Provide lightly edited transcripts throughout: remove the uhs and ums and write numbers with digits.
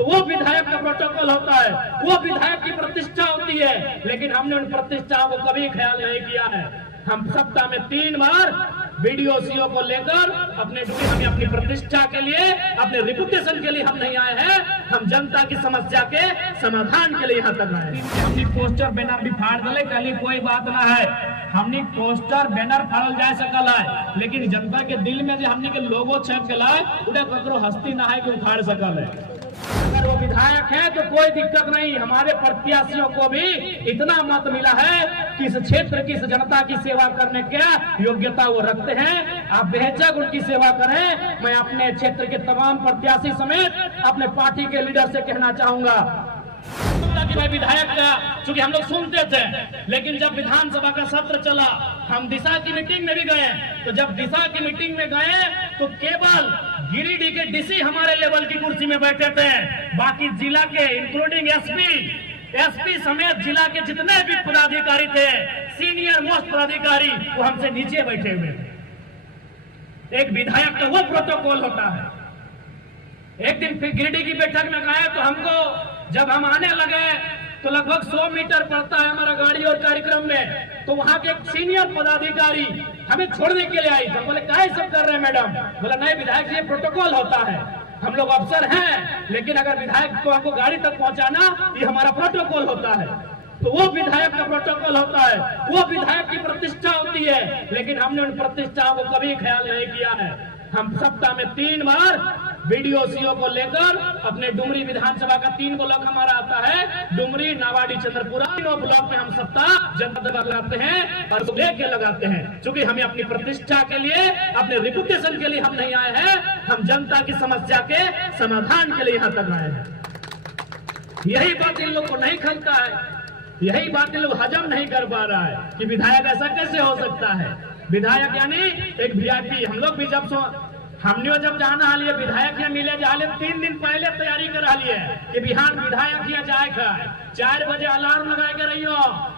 तो वो विधायक का प्रोटोकॉल होता है, वो विधायक की प्रतिष्ठा होती है। लेकिन हमने उन प्रतिष्ठाओं को कभी ख्याल नहीं किया है। हम सप्ताह में 3 बार वीडियो सीओ को लेकर हमें अपनी प्रतिष्ठा के लिए, अपने रिपुटेशन के लिए हम नहीं आए हैं। हम जनता की समस्या के समाधान के लिए यहाँ तक आए हैं। हमने पोस्टर बैनर भी फाड़ दिले, कल कोई बात ना है। हमने पोस्टर बैनर फाड़ल जा सकल है, लेकिन जनता के दिल में जो हमने के लोगो छप गया है, उन्हें ककरो हस्ती ना है कि उखाड़ सकल है। अगर वो विधायक है तो कोई दिक्कत नहीं। हमारे प्रत्याशियों को भी इतना मत मिला है कि इस क्षेत्र की, इस जनता की सेवा करने की योग्यता वो रखते हैं। आप बेहिचक उनकी सेवा करें। मैं अपने क्षेत्र के तमाम प्रत्याशी समेत अपने पार्टी के लीडर से कहना चाहूंगा कि भाई विधायक का, चूंकि हम लोग सुनते थे, लेकिन जब विधानसभा का सत्र चला, हम दिशा की मीटिंग में भी गए। तो जब दिशा की मीटिंग में गए तो केवल गिरिडीह के डीसी हमारे लेवल की कुर्सी में बैठे थे। बाकी जिला के इंक्लूडिंग एसपी समेत जिला के जितने भी पदाधिकारी थे, सीनियर मोस्ट पदाधिकारी, वो हमसे नीचे बैठे हुए थे। एक विधायक का वो प्रोटोकॉल होता है। एक दिन फिर गिरिडीह की बैठक में गए तो हमको, जब हम आने लगे तो लगभग 100 मीटर पड़ता है हमारा गाड़ी और कार्यक्रम में। तो वहां के एक सीनियर पदाधिकारी हमें छोड़ने के लिए आई। तो बोले काहे सब कर रहे हैं मैडम? बोला नहीं विधायक, ये प्रोटोकॉल होता है, हम लोग अफसर हैं, लेकिन अगर विधायक को हमको गाड़ी तक पहुंचाना, ये हमारा प्रोटोकॉल होता है। तो वो विधायक का प्रोटोकॉल होता है, वो विधायक की प्रतिष्ठा होती है। लेकिन हमने उन प्रतिष्ठाओं को कभी ख्याल नहीं किया है। हम सप्ताह में 3 बार वीडियो सीओ को लेकर अपने डुमरी विधानसभा का 3 ब्लॉक हमारा आता है, डुमरी, नावाडी, चंद्रपुरा, 3 ब्लॉक में हम सप्ताह जनता लगाते हैं और लेके लगाते हैं। क्योंकि हमें अपनी प्रतिष्ठा के लिए, अपने रिपुटेशन के लिए हम नहीं आए हैं। हम जनता की समस्या के समाधान के लिए यहाँ तक आए हैं। यही बात इन लोग को नहीं खलता है, यही बात इन लोग हजम नहीं कर पा रहा है कि विधायक ऐसा कैसे हो सकता है। विधायक यानी एक वीआईपी। हम लोग भी हमने जब जाना हालिए विधायक यहाँ मिले जाले 3 दिन पहले तैयारी करा लिए कि बिहार विधायक यहाँ जाए खाए। 4 बजे अलार्म लगा के रहियो,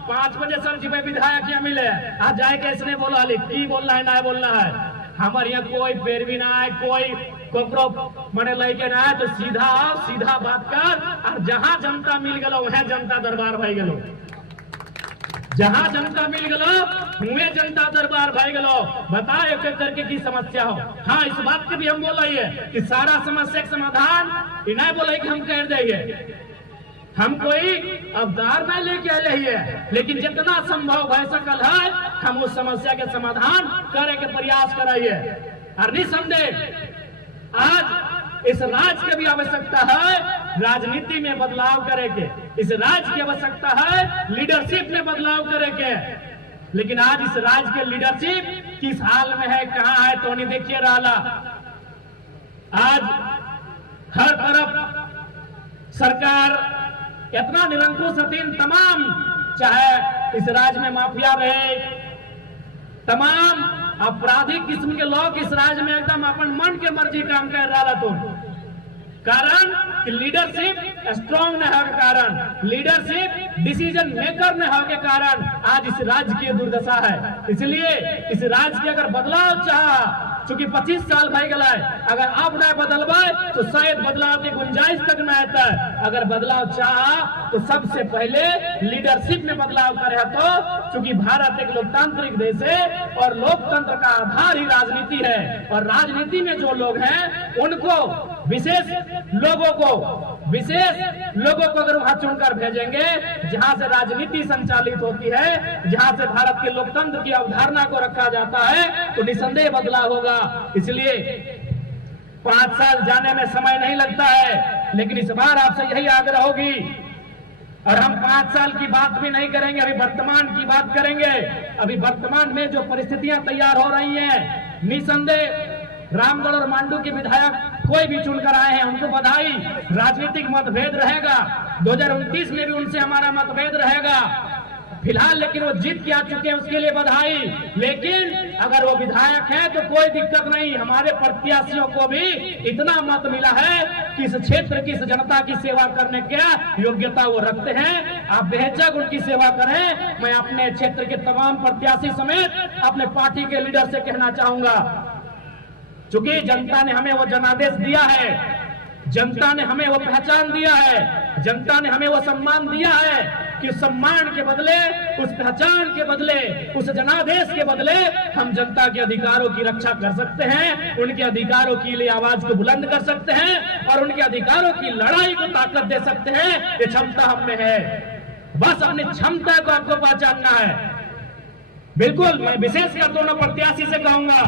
5 बजे सब जी विधायक यहाँ मिले। आज जाए कैसे बोला हाली की बोलना है ना बोलना है। हमारे यहाँ कोई पैरवी ना है, कोई कोकरो मने लेके ना है। तो सीधा बात कर। और जहाँ जनता मिल गलो वह जनता दरबार भाई गलो, जहाँ जनता मिल गलो हुए जनता दरबार भाई गलो। बता एक एक करके की समस्या हो। हाँ, इस बात के भी हम बोल रही है कि सारा समस्या का समाधान नहीं बोले कि हम कर देंगे। हम कोई अवतार में लेके आ रही है, लेकिन जितना संभव भय सकल है हम उस समस्या के समाधान करे के प्रयास कराइए। और निसंदेह आज इस राज्य की भी आवश्यकता है राजनीति में बदलाव करे के, इस राज्य की आवश्यकता है लीडरशिप में बदलाव करे के। लेकिन आज इस राज्य के लीडरशिप किस हाल में है, कहाँ है, तो नहीं देखिए रहा। आज हर तरफ सरकार इतना निरंकुश अधीन, तमाम चाहे इस राज्य में माफिया रहे, तमाम आपराधिक किस्म के लोग इस राज्य में एकदम अपन मन के मर्जी काम कर रहा तो कारण लीडरशिप स्ट्रांग न हो के कारण, लीडरशिप डिसीजन मेकर न हो के कारण आज इस राज्य की दुर्दशा है। इसलिए इस राज्य के अगर बदलाव चाह, चूंकि 25 साल भाई गला है, अगर अब न बदलवाए तो शायद बदलाव की गुंजाइश तक न आता है। अगर बदलाव चाह तो सबसे पहले लीडरशिप में बदलाव करे। तो चूंकि भारत एक लोकतांत्रिक देश है और लोकतंत्र का आधार ही राजनीति है, और राजनीति में जो लोग हैं उनको विशेष लोगों को अगर वहां चुनकर भेजेंगे जहां से राजनीति संचालित होती है, जहां से भारत के लोकतंत्र की अवधारणा को रखा जाता है, तो निसंदेह बदलाव होगा। इसलिए 5 साल जाने में समय नहीं लगता है, लेकिन इस बार आपसे यही आग्रह होगी। और हम 5 साल की बात भी नहीं करेंगे, अभी वर्तमान की बात करेंगे। अभी वर्तमान में जो परिस्थितियां तैयार हो रही हैं, निसंदेह रामगढ़ और मांडू के विधायक कोई भी चुनकर आए हैं, उनको बधाई। राजनीतिक मतभेद रहेगा, 2029 में भी उनसे हमारा मतभेद रहेगा फिलहाल, लेकिन वो जीत के आ चुके हैं, उसके लिए बधाई। लेकिन अगर वो विधायक है तो कोई दिक्कत नहीं। हमारे प्रत्याशियों को भी इतना मत मिला है कि इस क्षेत्र की, इस जनता की सेवा करने की योग्यता वो रखते हैं। आप बेहिचक उनकी सेवा करें। मैं अपने क्षेत्र के तमाम प्रत्याशी समेत अपने पार्टी के लीडर से कहना चाहूंगा, चूंकि जनता ने हमें वो जनादेश दिया है जनता ने हमें वो पहचान दिया है, जनता ने हमें वो सम्मान दिया है कि उस सम्मान के बदले, उस पहचान के बदले, उस जनादेश के बदले हम जनता के अधिकारों की रक्षा कर सकते हैं, उनके अधिकारों के लिए आवाज को बुलंद कर सकते हैं और उनके अधिकारों की लड़ाई को ताकत दे सकते हैं। ये क्षमता हम में है, बस अपनी क्षमता को आपको पहचानना है। बिल्कुल मैं विशेषकर दोनों प्रत्याशी से कहूंगा